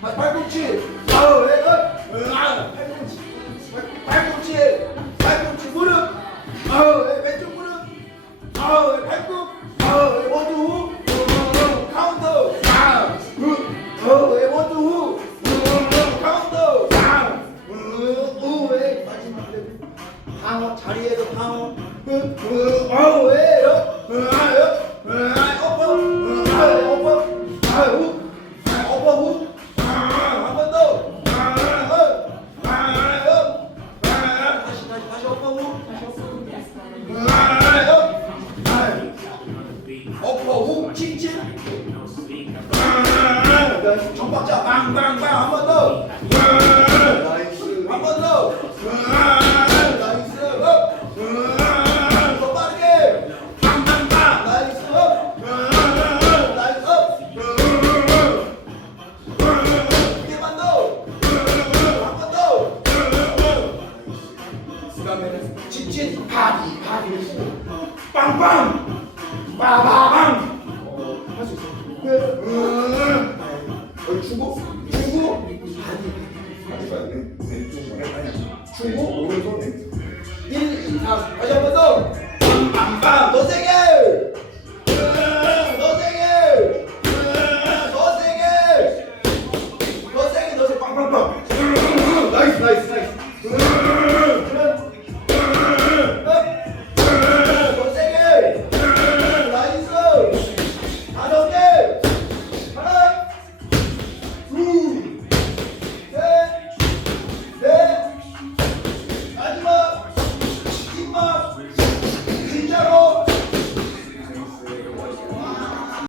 팔꿈치 아우 왼발 아 발꿈치 팔꿈치 팔꿈치 무릎 아우 왼쪽 무릎 아우 팔꿈 아우 모두 후 어, 카운터 아우 원두 후 어, 카운터 아우 마지막에 방어 자리에서 방어 아우 왜 아우 아우 아우 아우 아우 아우 오빠 후 칭칭. 아, 정박자 빵빵빵 한번 더. 파기 파기를 치고 빵빵 빠바방 할수 있어. 그, 음. 여기 주고 주고 파기가 왼 왼쪽. 주고 오른손 왼쪽. 1, 2, 3 다시 한번 더. 빵빵빵 더 세게.